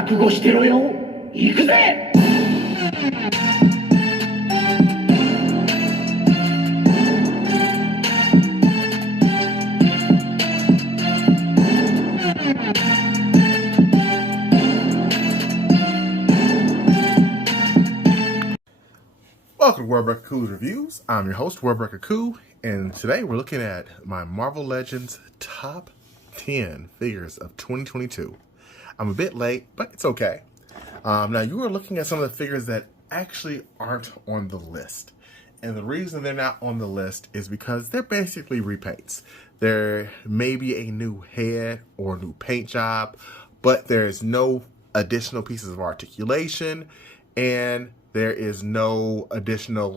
覚悟してろよ。行くぜ。Welcome to Warbreaker Coo's Reviews. I'm your host, Warbreaker Coo, and today we're looking at my Marvel Legends top 10 figures of 2022. I'm a bit late, but it's okay. Now, you are looking at some of the figures that actually aren't on the list. And the reason they're not on the list is because they're basically repaints. There may be a new head or new paint job, but there's no additional pieces of articulation, and there is no additional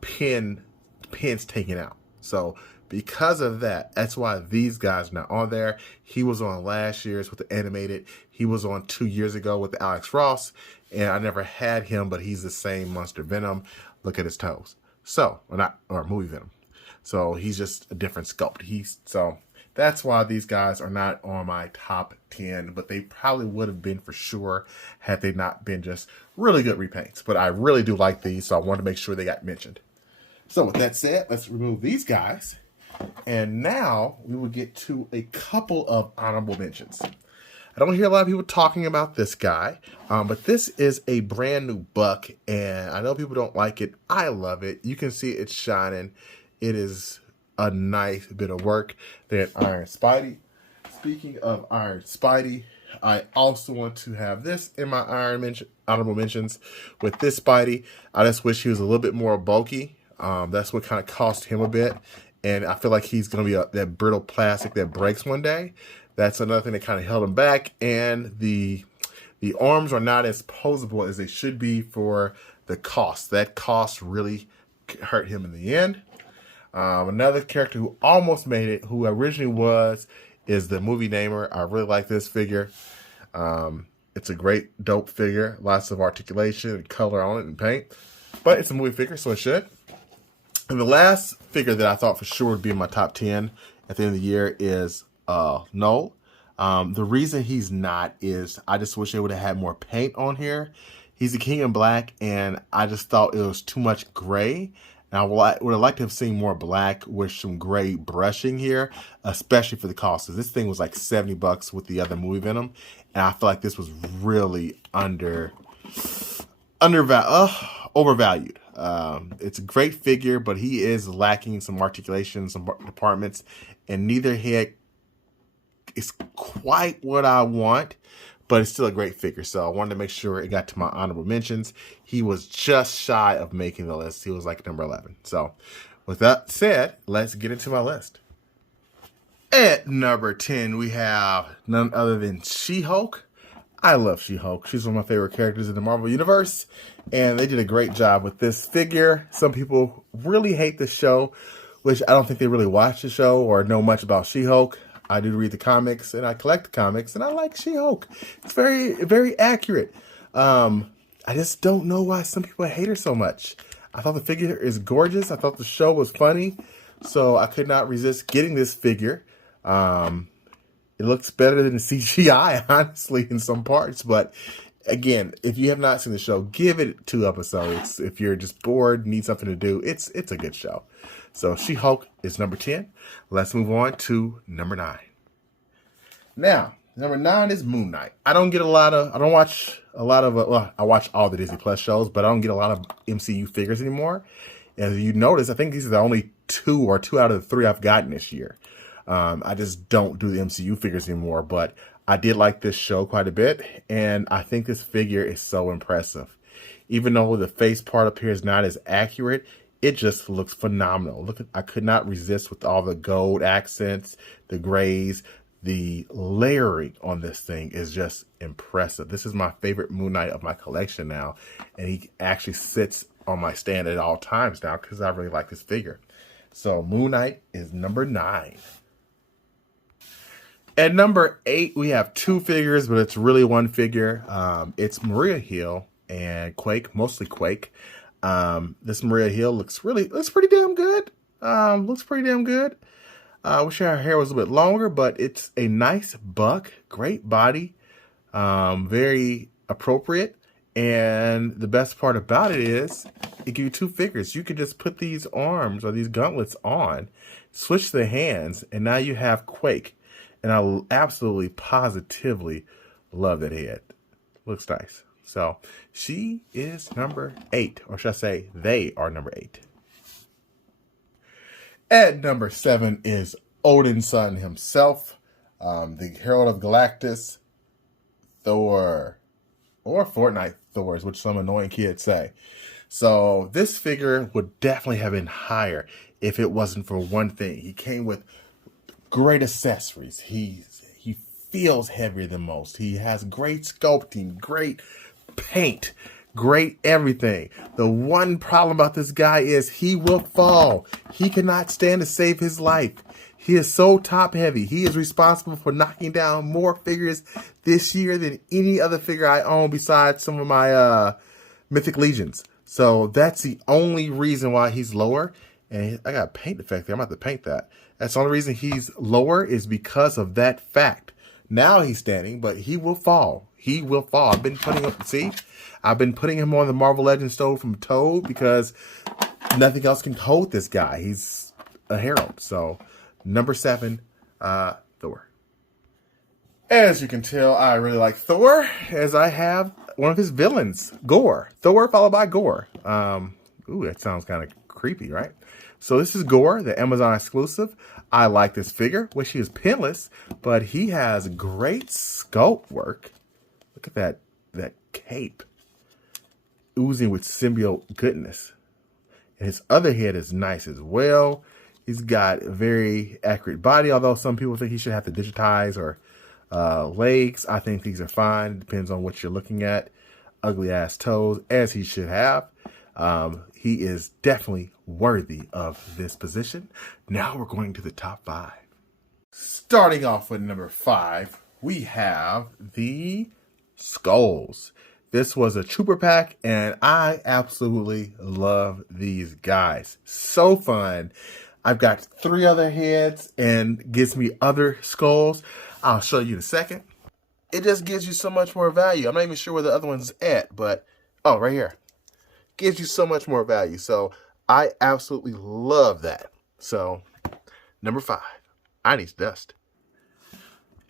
pins taken out. So because of that, that's why these guys are not on there. He was on last year's with the animated. He was on 2 years ago with the Alex Ross, and I never had him, but he's the same Monster Venom. Look at his toes. So, or movie Venom. So he's just a different sculpt. So that's why these guys are not on my top 10, but they probably would have been for sure had they not been just really good repaints. But I really do like these, so I wanted to make sure they got mentioned. So with that said, let's remove these guys. And now we will get to a couple of honorable mentions. I don't hear a lot of people talking about this guy, but this is a brand new buck, and I know people don't like it. I love it. You can see it's shining. It is a nice bit of work. Then Iron Spidey. Speaking of Iron Spidey, I also want to have this in my honorable mentions with this Spidey. I just wish he was a little bit more bulky. That's what kind of cost him a bit. And I feel like he's going to be that brittle plastic that breaks one day. That's another thing that kind of held him back. And the arms are not as posable as they should be for the cost. That cost really hurt him in the end. Another character who almost made it, who originally was, is the movie Namer. I really like this figure. It's a great, dope figure. Lots of articulation and color on it and paint. But it's a movie figure, so it should. And the last figure that I thought for sure would be in my top 10 at the end of the year is Null. The reason he's not is I just wish they would have had more paint on here. He's the King in Black, and I just thought it was too much gray. And I would have liked to have seen more black with some gray brushing here, especially for the cost. Because this thing was like $70 with the other movie Venom, and I feel like this was really overvalued. It's a great figure, but he is lacking some articulation in some departments, and neither head is quite what I want, but it's still a great figure. So I wanted to make sure it got to my honorable mentions. He was just shy of making the list. He was like number 11. So with that said, let's get into my list. At number 10, we have none other than SheHulk. I love SheHulk. She's one of my favorite characters in the Marvel Universe, and they did a great job with this figure. Some people really hate the show, which I don't think they really watch the show or know much about SheHulk. I do read the comics, and I collect the comics, and I like SheHulk. It's very, very accurate. I just don't know why some people hate her so much. I thought the figure is gorgeous. I thought the show was funny, so I could not resist getting this figure. It looks better than the CGI, honestly, in some parts. But again, if you have not seen the show, give it 2 episodes. If you're just bored, need something to do, it's a good show. So SheHulk is number 10. Let's move on to number 9. Now, number 9 is Moon Knight. I don't watch a lot of, well, I watch all the Disney Plus shows, but I don't get a lot of MCU figures anymore. As you notice, I think these are the only 2 out of the 3 I've gotten this year. I just don't do the MCU figures anymore, but I did like this show quite a bit, and I think this figure is so impressive. Even though the face part up here is not as accurate, it just looks phenomenal. Look, I could not resist with all the gold accents, the grays, the layering on this thing is just impressive. This is my favorite Moon Knight of my collection now, and he actually sits on my stand at all times now because I really like this figure. So Moon Knight is number 9. At number 8, we have 2 figures, but it's really one figure. It's Maria Hill and Quake, mostly Quake. This Maria Hill looks pretty damn good. I wish her hair was a bit longer, but it's a nice buck, great body. Very appropriate. And the best part about it is it gives you two figures. You can just put these arms or these gauntlets on, switch the hands, and now you have Quake. And I absolutely, positively love that head. Looks nice. So she is number 8, or should I say they are number 8. At number 7 is Odin's son himself, the Herald of Galactus, Thor, or Fortnite Thor, is what some annoying kids say. So this figure would definitely have been higher if it wasn't for one thing. He came with great accessories. He feels heavier than most. He has great sculpting, great paint, great everything. The one problem about this guy is he will fall. He cannot stand to save his life. He is so top heavy. He is responsible for knocking down more figures this year than any other figure I own besides some of my Mythic Legions. So that's the only reason why he's lower. And I got a paint effect there. I'm about to paint that. That's the only reason he's lower is because of that fact. Now he's standing, but he will fall. He will fall. I've been putting him on the Marvel Legends stove from Toad because nothing else can hold this guy. He's a herald. So number 7, Thor. As you can tell, I really like Thor, as I have one of his villains, Gore. Thor followed by Gore. Ooh, that sounds kind of creepy, right? So this is Gore, the Amazon exclusive. I like this figure, which he is pinless, but he has great sculpt work. Look at that cape, oozing with symbiote goodness. And his other head is nice as well. He's got a very accurate body, although some people think he should have to digitize or legs. I think these are fine. It depends on what you're looking at. Ugly ass toes, as he should have. He is definitely worthy of this position. Now we're going to the top 5. Starting off with number 5, we have the Skulls. This was a trooper pack, and I absolutely love these guys. So fun. I've got 3 other heads and gives me other skulls. I'll show you in a second. It just gives you so much more value. I'm not even sure where the other one's at, but oh, right here. Gives you so much more value. So I absolutely love that. So number 5, I need dust.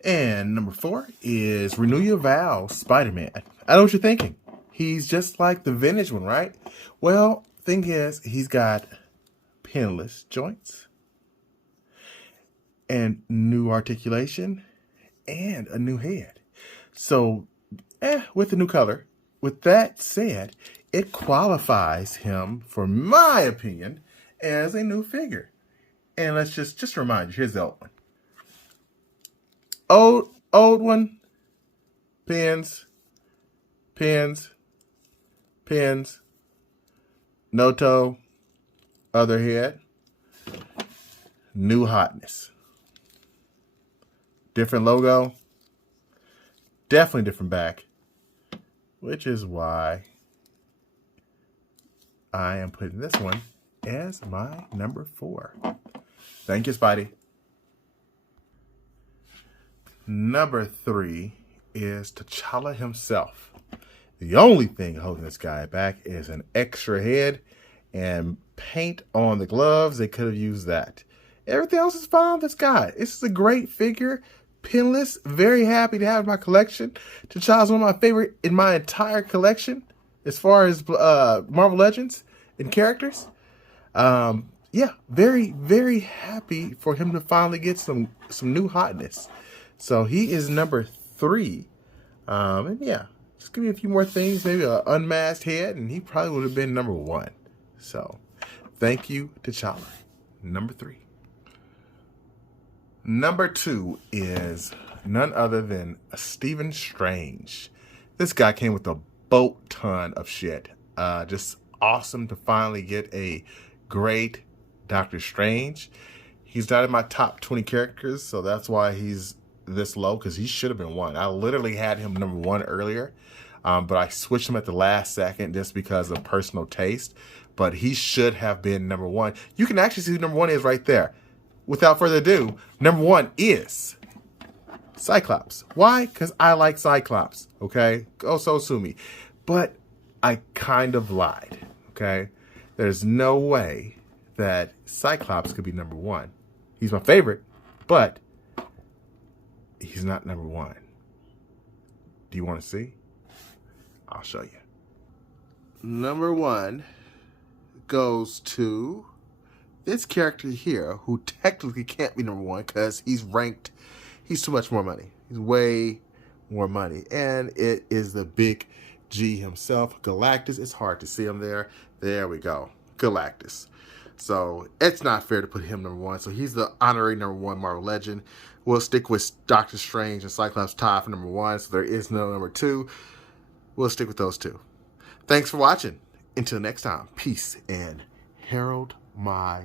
And number 4 is Renew Your Vows, SpiderMan. I know what you're thinking. He's just like the vintage one, right? Well, thing is, he's got pinless joints and new articulation and a new head. So, with the new color. With that said, it qualifies him, for my opinion, as a new figure. And let's just remind you, here's the old one. Old one, pins, no toe, other head, new hotness. Different logo, definitely different back, which is why I am putting this one as my number 4. Thank you, Spidey. Number 3 is TChalla himself. The only thing holding this guy back is an extra head and paint on the gloves. They could have used that. Everything else is fine with this guy. This is a great figure. Pinless. Very happy to have in my collection. T'Challa's one of my favorite in my entire collection as far as Marvel Legends and characters. Yeah, very, very happy for him to finally get some new hotness. So he is number 3. And yeah, just give me a few more things, maybe an unmasked head, and he probably would have been number 1. So thank you, T'Challa. Number 3. Number 2 is none other than Stephen Strange. This guy came with a boat ton of shit. Just awesome to finally get a great Doctor Strange. He's not in my top 20 characters, so that's why he's this low, because he should have been 1. I literally had him number 1 earlier, but I switched him at the last second just because of personal taste. But he should have been number 1. You can actually see who number 1 is right there. Without further ado, number 1 is Cyclops. Why? Because I like Cyclops, okay? Go so sue me. But I kind of lied, okay? There's no way that Cyclops could be number one. He's my favorite, but he's not number one. Do you want to see? I'll show you. Number one goes to this character here, who technically can't be number one because he's ranked, he's too much more money. He's way more money. And it is the big G himself, Galactus. It's hard to see him there. There we go, Galactus. So it's not fair to put him number one. So he's the honorary number one Marvel Legend. We'll stick with Doctor Strange and Cyclops tie for number one. So there is no number two. We'll stick with those two. Thanks for watching. Until next time, peace and herald my